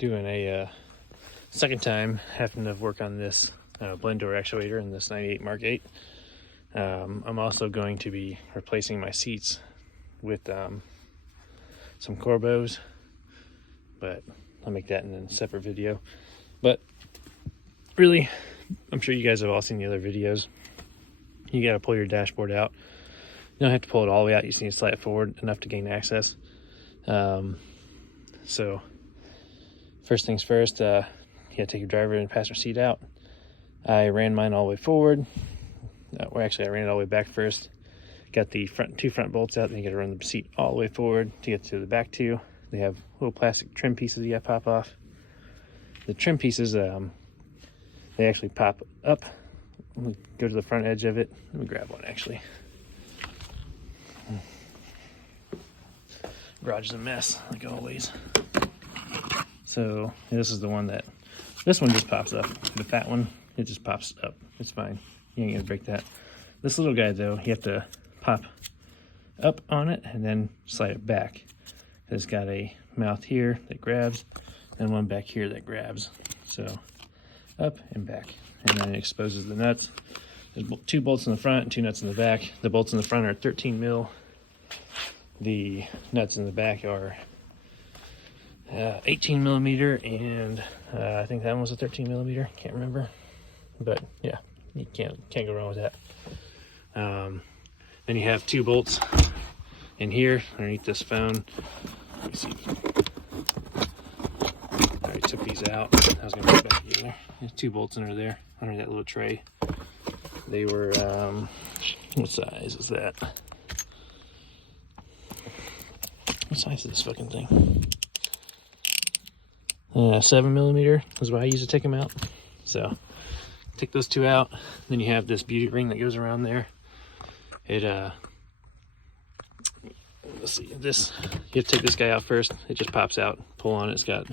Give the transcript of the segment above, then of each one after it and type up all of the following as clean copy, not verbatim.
doing a second time having to work on this blend door actuator in this 98 Mark VIII. I'm also going to be replacing my seats with some Corbos, but I'll make that in a separate video. But really, I'm sure you guys have all seen the other videos. You got to pull your dashboard out. You don't have to pull it all the way out. You just need to slide it forward enough to gain access. So first things first, you gotta take your driver and passenger seat out. I ran mine all the way forward. Well, actually, I ran it all the way back first. Got the two front bolts out, then you gotta run the seat all the way forward to get to the back two. They have little plastic trim pieces you gotta pop off. The trim pieces, they actually pop up. Let me go to the front edge of it. Let me grab one actually. Garage is a mess, like always. So this is the one this one just pops up. The fat one, it just pops up. It's fine. You ain't gonna break that. This little guy though, you have to pop up on it and then slide it back. It's got a mouth here that grabs and one back here that grabs. So up and back, and then it exposes the nuts. There's two bolts in the front and two nuts in the back. The bolts in the front are 13 mil. The nuts in the back are 18 millimeter, and I think that one was a 13 millimeter. Can't remember, but yeah, you can't go wrong with that. Then you have two bolts in here underneath this phone. Let me see. I already took these out. I was gonna put it back together. There's two bolts under there, under that little tray. They were what size is that? What size is this fucking thing? 7 millimeter is what I use to take them out. So take those two out. Then you have this beauty ring that goes around there. It let's see, this, you have to take this guy out first. It just pops out. Pull on it. It's got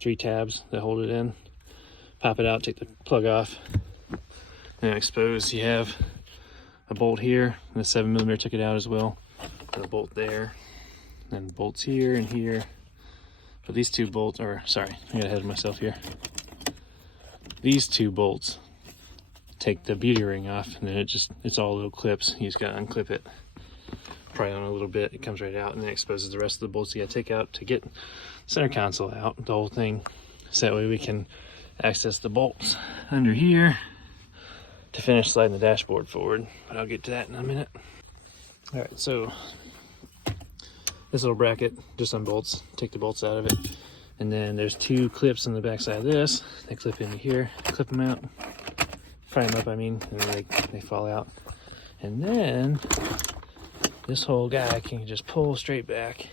3 tabs that hold it in. Pop it out. Take the plug off. And exposed, you have a bolt here, and the 7 millimeter took it out as well. And a bolt there, and bolts here and here. But these two bolts, or sorry, I got ahead of myself here. These two bolts take the beauty ring off, and then it's all little clips. You just gotta unclip it, pry on a little bit, it comes right out, and then exposes the rest of the bolts you gotta take out to get center console out, the whole thing. So that way we can access the bolts under here to finish sliding the dashboard forward. But I'll get to that in a minute. All right, so this little bracket just unbolts, take the bolts out of it. And then there's two clips on the back side of this. They clip into here, clip them out, pry them up, I mean, and then they fall out. And then this whole guy can just pull straight back.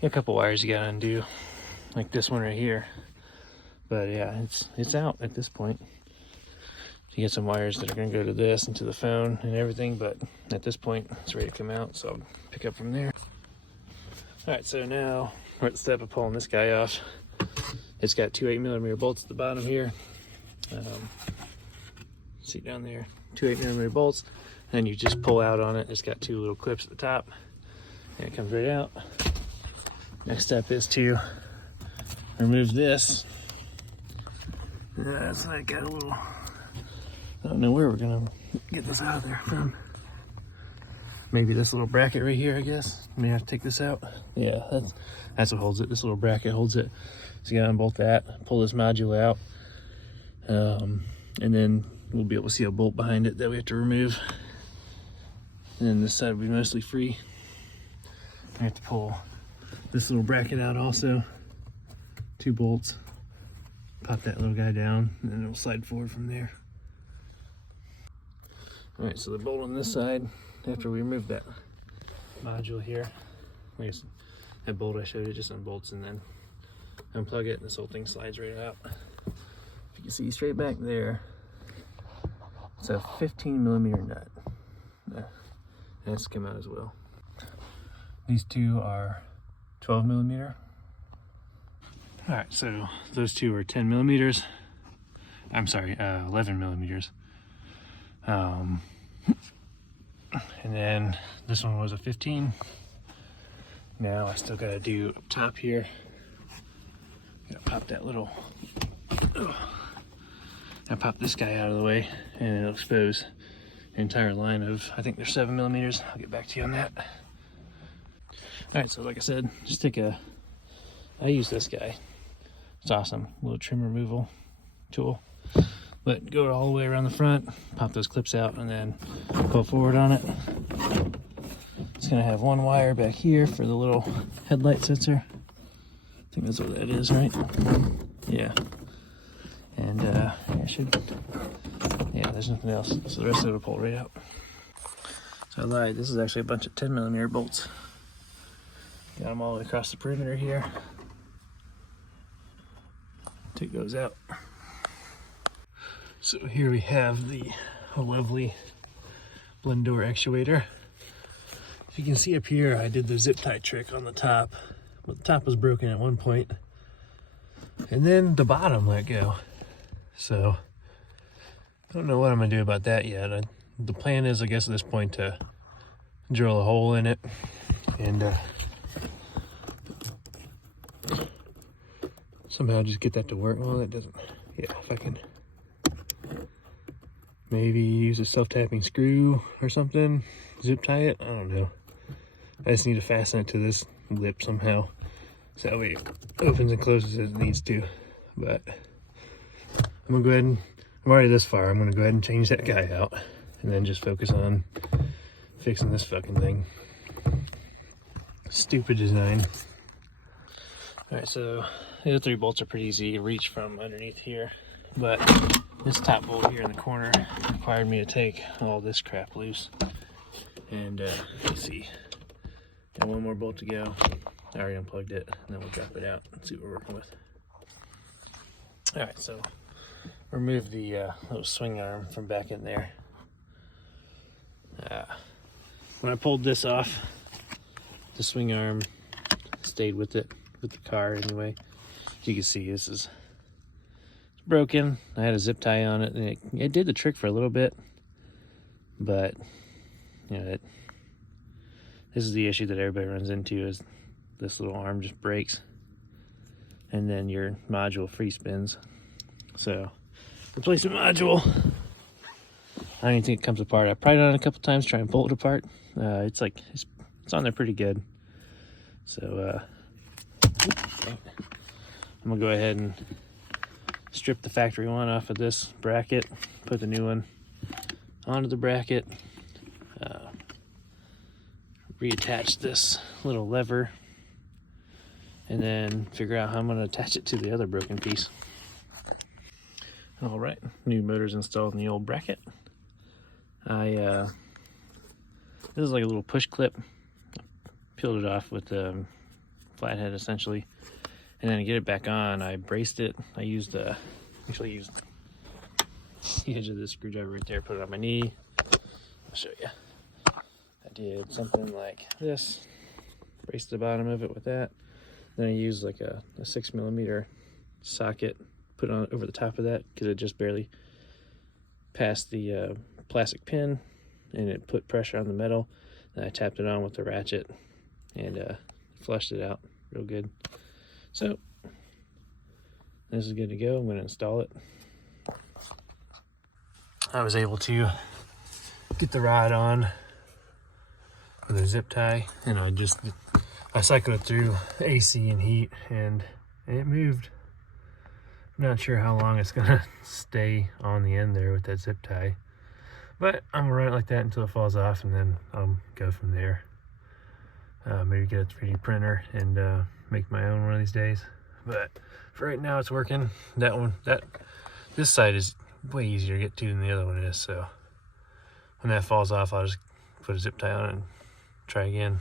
Got a couple wires you gotta undo, like this one right here. But yeah, it's out at this point. You get some wires that are going to go to this and to the phone and everything, but at this point it's ready to come out, so I'll pick up from there. All right, so now we're at the step of pulling this guy off. It's got two 8 millimeter bolts at the bottom here. See down there, two 8 millimeter bolts, and you just pull out on it. It's got two little clips at the top, and it comes right out. Next step is to remove this. So I got a little, I don't know where we're gonna get this out of there from. Maybe this little bracket right here, I guess. May have to take this out. Yeah, that's what holds it. This little bracket holds it. So you gotta unbolt that, pull this module out, and then we'll be able to see a bolt behind it that we have to remove. And then this side will be mostly free. I have to pull this little bracket out also. Two bolts. Pop that little guy down, and then it'll slide forward from there. All right, so the bolt on this side, after we remove that module here, that bolt I showed you just unbolts and then unplug it, and this whole thing slides right out. If you can see straight back there, it's a 15 millimeter nut. That has to come out as well. These two are 12 millimeter. All right, so those two are 10 millimeters. I'm sorry, 11 millimeters. And then this one was a 15. Now I still gotta do up top here. Gonna pop that little, I pop this guy out of the way and it'll expose the entire line of, I think they're 7mm. I'll get back to you on that. All right, so like I said, just I use this guy. It's awesome, little trim removal tool. But go all the way around the front, pop those clips out, and then pull forward on it. It's gonna have one wire back here for the little headlight sensor. I think that's what that is, right? Yeah. And yeah, there's nothing else. So the rest of it will pull right out. So I lied, this is actually a bunch of 10mm bolts. Got them all the way across the perimeter here. Take those out. So here we have the lovely blend door actuator. If you can see up here, I did the zip tie trick on the top. Well, the top was broken at one point, and then the bottom let go. So I don't know what I'm gonna do about that yet. The plan is, I guess at this point, to drill a hole in it and somehow just get that to work. Well, that doesn't. Yeah, if I can maybe use a self-tapping screw or something, zip tie it, I don't know. I just need to fasten it to this lip somehow, so that way it opens and closes as it needs to. But I'm gonna go ahead and, I'm already this far, I'm gonna go ahead and change that guy out and then just focus on fixing this fucking thing. Stupid design. All right, so the other 3 bolts are pretty easy to reach from underneath here, but this top bolt here in the corner required me to take all this crap loose. And let's see, got one more bolt to go. I already unplugged it, and then we'll drop it out and see what we're working with. All right, so remove the little swing arm from back in there. When I pulled this off, the swing arm stayed with it, with the car anyway. As you can see, this is broken. I had a zip tie on it, and it did the trick for a little bit, but you know, this is the issue that everybody runs into, is this little arm just breaks and then your module free spins. So replacement module, I don't even think it comes apart. I tried it on a couple times, try and pull it apart. It's on there pretty good. So I'm gonna go ahead and strip the factory one off of this bracket, put the new one onto the bracket, reattach this little lever, and then figure out how I'm going to attach it to the other broken piece. All right, new motor's installed in the old bracket. This is like a little push clip. Peeled it off with a flathead essentially, and then to get it back on, I braced it. I used actually used the edge of this screwdriver right there, put it on my knee. I'll show you. I did something like this, braced the bottom of it with that. Then I used like a 6mm socket, put on over the top of that because it just barely passed the plastic pin, and it put pressure on the metal. Then I tapped it on with the ratchet and flushed it out real good. So this is good to go. I'm going to install it. I was able to get the rod on with a zip tie, and I cycled it through AC and heat, and it moved. I'm not sure how long it's gonna stay on the end there with that zip tie, but I'm gonna run it like that until it falls off, and then I'll go from there. Maybe get a 3D printer and make my own one of these days. But for right now, it's working. This side is way easier to get to than the other one is. So when that falls off, I'll just put a zip tie on it and try again.